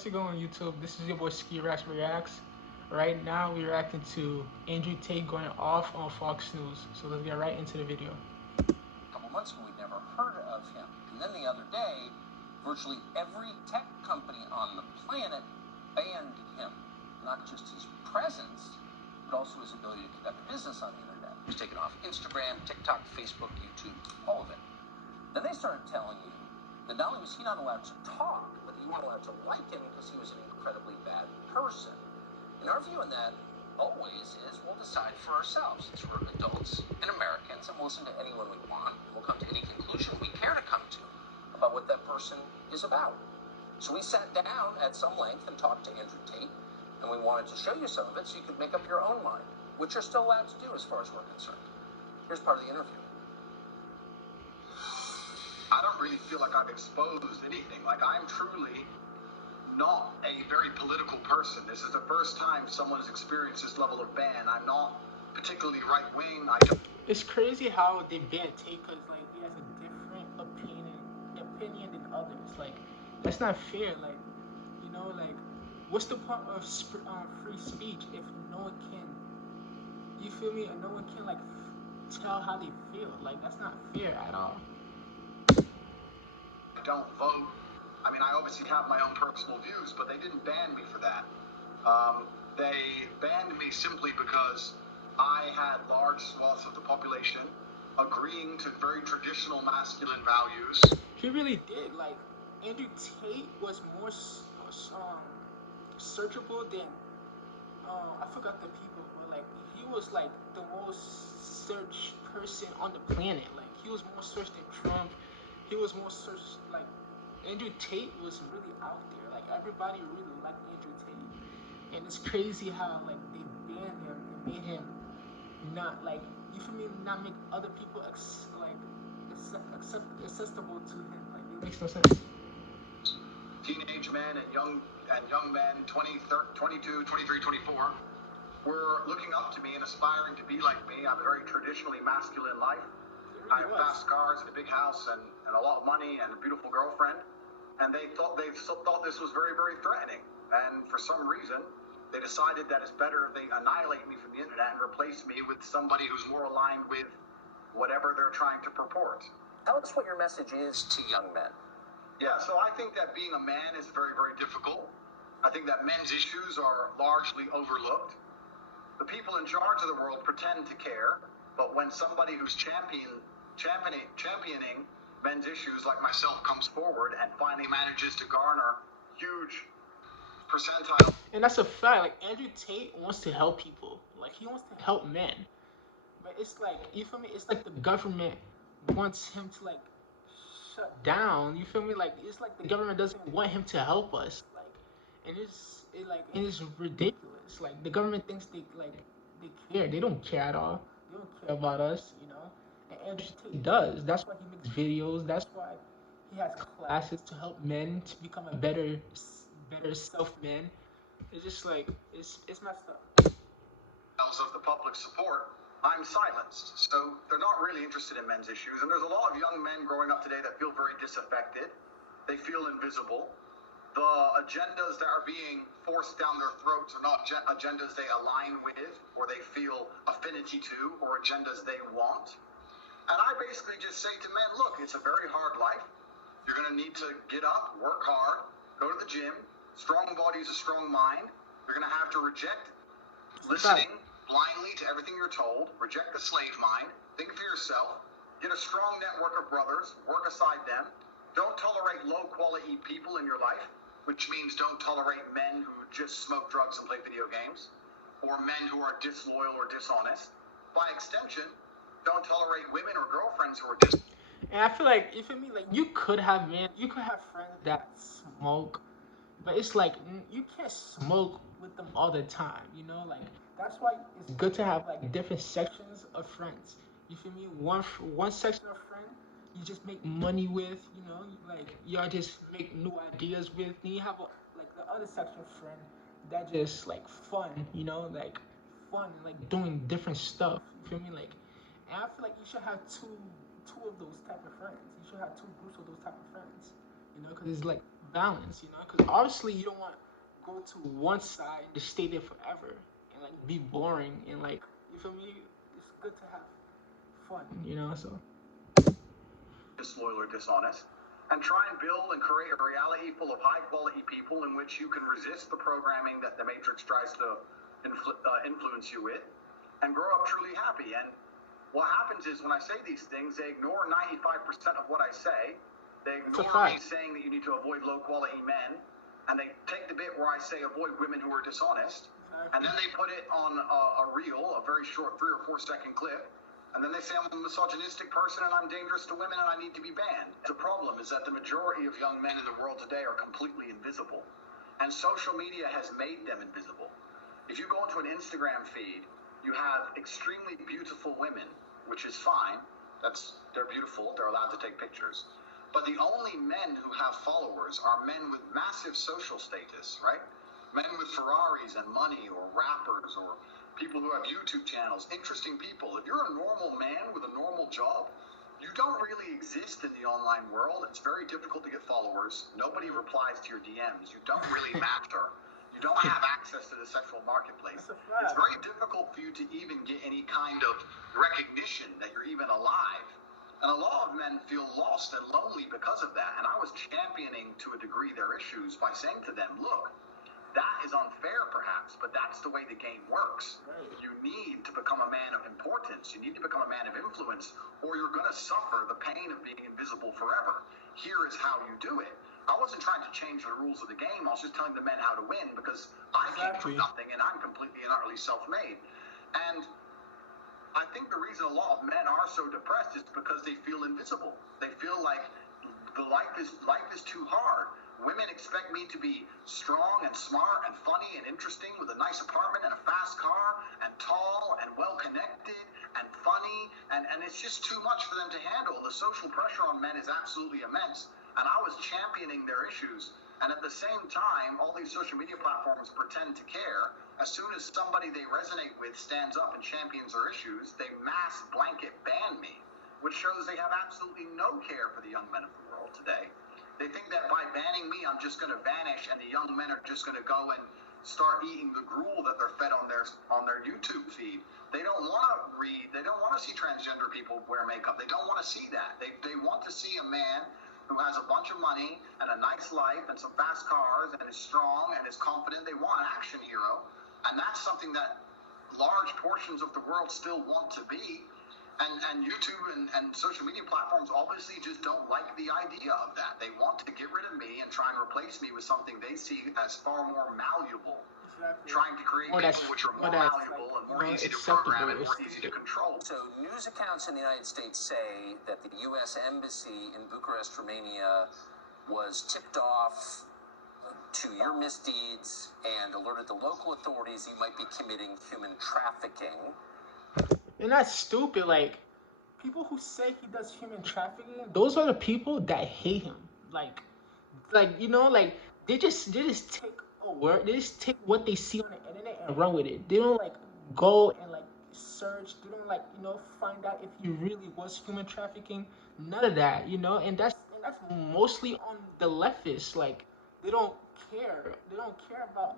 what's it going on YouTube? This is your boy Ski Rash Reacts. Right now we're reacting to Andrew Tate going off on Fox News. So let's get right into the video. A couple months ago, we'd never heard of him. And then the other day, virtually every tech company on the planet banned him. Not just his presence, but also his ability to conduct business on the internet. He was taken off Instagram, TikTok, Facebook, YouTube, all of it. Then they started telling you that not only was he not allowed to talk, but you weren't allowed to like him because he was an incredibly bad person. And our view on that always is we'll decide for ourselves, since we're adults and Americans, and we'll listen to anyone we want, and we'll come to any conclusion we care to come to about what that person is about. So we sat down at some length and talked to Andrew Tate, and we wanted to show you some of it so you could make up your own mind, which you're still allowed to do as far as we're concerned. Here's part of the interview. I don't really feel like I've exposed anything. Like, I'm truly not a very political person. This is the first time someone has experienced this level of ban. I'm not particularly right-wing. It's crazy how they banned Tate because like he has a different opinion than others. Like that's not fair. Like what's the point of free speech if no one can? You feel me? And no one can tell how they feel. Like that's not fair at all. I don't vote. I mean, I obviously have my own personal views, but they didn't ban me for that. They banned me simply because I had large swaths of the population agreeing to very traditional masculine values. He really did. Like Andrew Tate was more searchable than I forgot the people, but like he was like the most searched person on the planet. Like he was more searched than Trump. He was more searched. Like Andrew Tate was really out there. Like everybody really liked Andrew Tate, and it's crazy how like they banned him and made him not like you feel me, not make other people accessible to him. Like it makes no sense. Teenage men and young men, 20, 22, 23, 24, were looking up to me and aspiring to be like me. I have a very traditionally masculine life. I have fast cars and a big house and a lot of money and a beautiful girlfriend. And they thought this was very, very threatening. And for some reason, they decided that it's better if they annihilate me from the internet and replace me with somebody who's more aligned with whatever they're trying to purport. Tell us what your message is to young men. Yeah, so I think that being a man is very, very difficult. I think that men's issues are largely overlooked. The people in charge of the world pretend to care, but when somebody who's championing men's issues like myself comes forward and finally manages to garner huge percentile. And that's a fact. Like Andrew Tate wants to help people. Like he wants to help men. But it's like you feel me? It's like the government wants him to like shut down. You feel me? Like it's like the government doesn't want him to help us. Like and it's ridiculous. Like the government thinks they care. They don't care at all. They don't care about us, you know. And Andrew Tate does. That's why he makes videos. That's why he has classes to help men to become a better self-man. It's just like it's messed up. Of the public support, I'm silenced. So they're not really interested in men's issues. And there's a lot of young men growing up today that feel very disaffected. They feel invisible. The agendas that are being forced down their throats are not agendas they align with or they feel affinity to or agendas they want. And I basically just say to men, look, it's a very hard life. You're going to need to get up, work hard, go to the gym. Strong body is a strong mind. You're going to have to reject listening blindly to everything you're told, reject the slave mind, think for yourself, get a strong network of brothers, work aside them. Don't tolerate low-quality people in your life, which means don't tolerate men who just smoke drugs and play video games, or men who are disloyal or dishonest. By extension, don't tolerate women or girlfriends who are And I feel like, you feel me? Like you could have friends that smoke, but it's like you can't smoke with them all the time. You know, like that's why it's good to have like different sections of friends. You feel me? One section of friend you just make money with. You know, like y'all just make new ideas with. Then you have the other section of friend that just like fun. You know, like fun, like doing different stuff. You feel me? Like, and I feel like you should have two of those type of friends. You should have two groups of those type of friends. You know, because it's like balance, because obviously you don't want to go to one side and just stay there forever and like be boring and like you feel me. It's good to have fun. So disloyal or dishonest, and try and build and create a reality full of high quality people in which you can resist the programming that the Matrix tries to influence you with, and grow up truly happy. And what happens is when I say these things, they ignore 95% of what I say. They ignore me saying that you need to avoid low quality men, and they take the bit where I say avoid women who are dishonest, and then they put it on a reel, a very short 3 or 4 second clip, and then they say I'm a misogynistic person and I'm dangerous to women and I need to be banned. The problem is that the majority of young men in the world today are completely invisible, and social media has made them invisible. If you go into an Instagram feed, you have extremely beautiful women, which is fine. They're beautiful. They're allowed to take pictures. But the only men who have followers are men with massive social status, right? Men with Ferraris and money, or rappers, or people who have YouTube channels, interesting people. If you're a normal man with a normal job, you don't really exist in the online world. It's very difficult to get followers. Nobody replies to your DMs. You don't really matter. You don't have access to the sexual marketplace. It's very difficult for you to even get any kind of recognition that you're even alive. And a lot of men feel lost and lonely because of that. And I was championing to a degree their issues by saying to them, look, that is unfair perhaps, but that's the way the game works. You need to become a man of importance. You need to become a man of influence, or you're going to suffer the pain of being invisible forever. Here is how you do it. I wasn't trying to change the rules of the game. I was just telling the men how to win, because I came from nothing and I'm completely and utterly self-made. And I think the reason a lot of men are so depressed is because they feel invisible. They feel like life is too hard. Women expect me to be strong and smart and funny and interesting with a nice apartment and a fast car and tall and well-connected and funny, and it's just too much for them to handle. The social pressure on men is absolutely immense, and I was championing their issues. And at the same time, all these social media platforms pretend to care. As soon as somebody they resonate with stands up and champions their issues, they mass blanket ban me, which shows they have absolutely no care for the young men of the world today. They think that by banning me, I'm just going to vanish, and the young men are just going to go and start eating the gruel that they're fed on their YouTube feed. They don't want to read. They don't want to see transgender people wear makeup. They don't want to see that. They want to see a man who has a bunch of money and a nice life and some fast cars and is strong and is confident. They want an action hero, and that's something that large portions of the world still want to be. And YouTube and social media platforms obviously just don't like the idea of that. They want to get rid of me and try and replace me with something they see as far more malleable. Trying to create people which are more malleable and more easy to program and more easy to control. So news accounts in the United States say that the U.S. Embassy in Bucharest, Romania, was tipped off to your misdeeds and alerted the local authorities you might be committing human trafficking. And that's stupid. Like, people who say he does human trafficking, those are the people that hate him. Like like they just take a word, they just take what they see on the internet and run with it. They don't like go and like search. They don't like find out if he really was human trafficking. None of that. And that's mostly on the leftists. Like, they don't care. They don't care about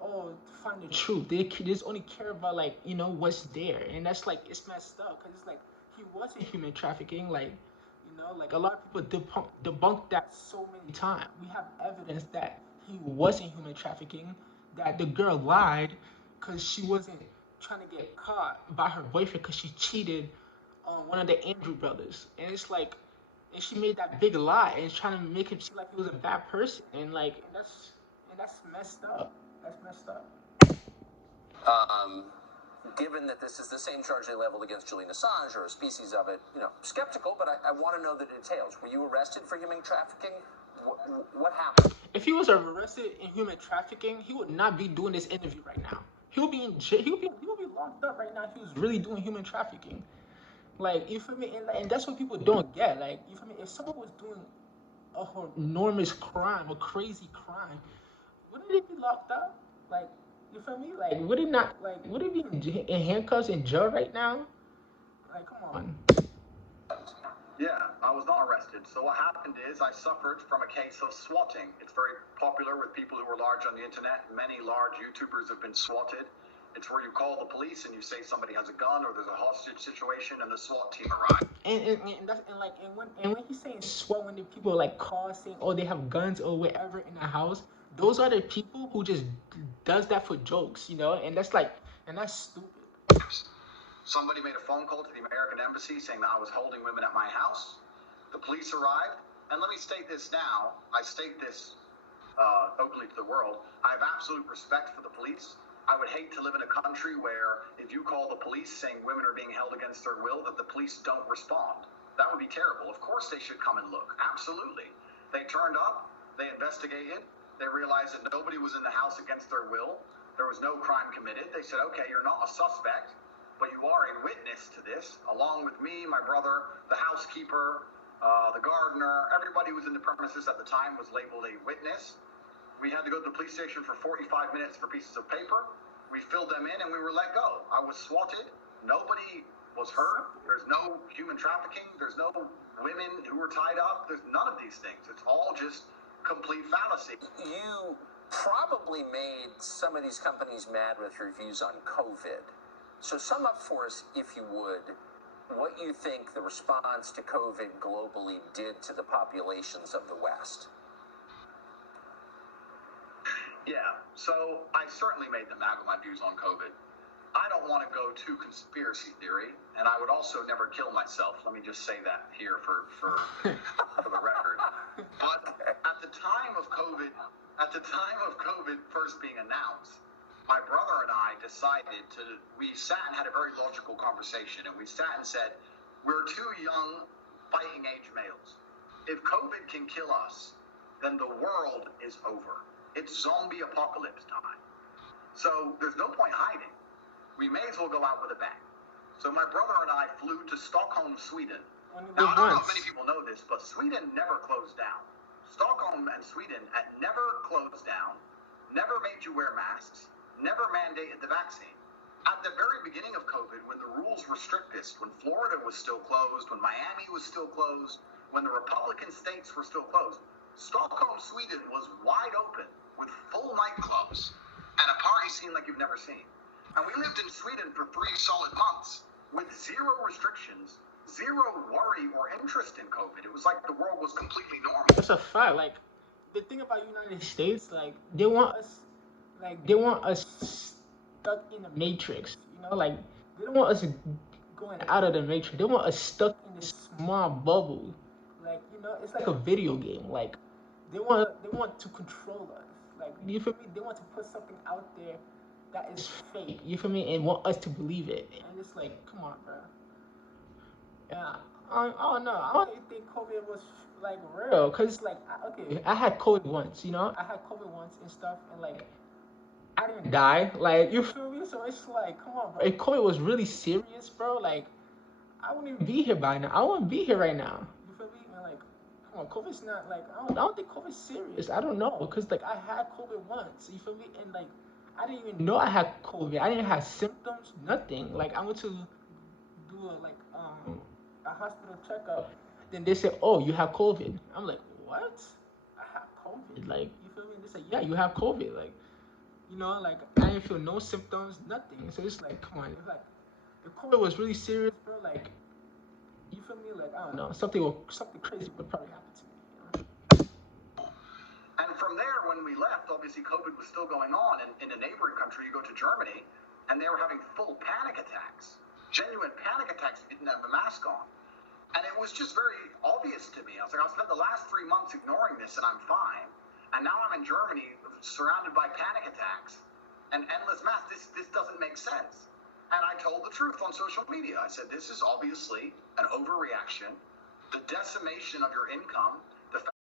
to find the truth. They just only care about like what's there, and that's like it's messed up because it's like he wasn't human trafficking. Like a lot of people debunk that so many times. We have evidence that he wasn't human trafficking. That the girl lied because she wasn't trying to get caught by her boyfriend because she cheated on one of the Andrew brothers, and it's like, and she made that big lie and trying to make him seem like he was a bad person, and like that's messed up. That's messed up. Given that this is the same charge they leveled against Julian Assange, or a species of it, skeptical, but I want to know the details. Were you arrested for human trafficking? What happened? If he was arrested in human trafficking, he would not be doing this interview right now. He would be in jail. He would be locked up right now if he was really doing human trafficking. Like, you feel me? And that's what people don't get. Like, you feel me? If someone was doing a enormous crime, a crazy crime, wouldn't they be locked up? Like, you feel me? Like, would it not? Like, would it be in handcuffs in jail right now? Like, come on. Yeah, was not arrested. So what happened is I suffered from a case of swatting. It's very popular with people who are large on the internet. Many large YouTubers have been swatted. It's where you call the police and you say somebody has a gun or there's a hostage situation and the SWAT team arrives. And when he's saying SWAT, when the people like call saying, oh, they have guns or whatever in the house, those are the people who just does that for jokes, and that's stupid. Somebody made a phone call to the American Embassy saying that I was holding women at my house. The police arrived, and let me state this now. I state this openly to the world. I have absolute respect for the police. I would hate to live in a country where if you call the police saying women are being held against their will, that the police don't respond. That would be terrible. Of course they should come and look. Absolutely. They turned up, they investigated, they realized that nobody was in the house against their will. There was no crime committed. They said, okay, you're not a suspect, but you are a witness to this, along with me, my brother, the housekeeper, the gardener. Everybody who was in the premises at the time was labeled a witness. We had to go to the police station for 45 minutes for pieces of paper. We filled them in and we were let go. I was swatted. Nobody was hurt. There's no human trafficking. There's no women who were tied up. There's none of these things. It's all just complete fallacy. You probably made some of these companies mad with your views on COVID. So sum up for us, if you would, what you think the response to COVID globally did to the populations of the West. Yeah, so I certainly made them mad with my views on COVID. I don't want to go to conspiracy theory, and I would also never kill myself. Let me just say that here for the record. But at the time of COVID first being announced, my brother and I we sat and had a very logical conversation, and we sat and said, we're two young, fighting age males. If COVID can kill us, then the world is over. It's zombie apocalypse time. So there's no point hiding. We may as well go out with a bang. So my brother and I flew to Stockholm, Sweden. Now, I don't know if many people know this, but Sweden never closed down. Stockholm and Sweden had never closed down, never made you wear masks, never mandated the vaccine. At the very beginning of COVID, when the rules were strictest, when Florida was still closed, when Miami was still closed, when the Republican states were still closed, Stockholm, Sweden was wide open with full nightclubs and a party scene like you've never seen. And we lived in Sweden for 3 solid months with zero restrictions, zero worry or interest in COVID. It was like the world was completely normal. That's a fact. Like the thing about United States, like they want us stuck in the matrix. Like they don't want us going out of the matrix. They want us stuck in this small bubble. Like it's like a video game. Like they want to control us. Like you feel me? They want to put something out there that is fake. You feel me? And want us to believe it. And it's like, come on, bro. Yeah. I don't know. I don't even think COVID was like real. Cause like, okay, I had COVID once. I had COVID once and stuff, and like, I didn't die. Like, you feel me? So it's like, come on, bro. If COVID was really serious, bro, like, I wouldn't even be here by now. I wouldn't be here right now. You feel me? And like, come on, COVID's not like I don't think COVID's serious. I don't know, cause like I had COVID once. You feel me? And like I didn't even know I had COVID. I didn't have symptoms, nothing. Like I went to do a hospital checkup. Then they said, "Oh, you have COVID." I'm like, "What? I have COVID?" Like you feel me? They said, "Yeah, you have COVID." Like like I didn't feel no symptoms, nothing. So it's like, come on, it's like if COVID was really serious, bro. Like you feel me? Like I don't know, something crazy would probably happen to me. And from there, when we left, obviously COVID was still going on. And in a neighboring country, you go to Germany, and they were having full panic attacks. Genuine panic attacks if you didn't have a mask on. And it was just very obvious to me. I was like, I've spent the last 3 months ignoring this, and I'm fine. And now I'm in Germany, surrounded by panic attacks and endless masks. This doesn't make sense. And I told the truth on social media. I said, this is obviously an overreaction. The decimation of your income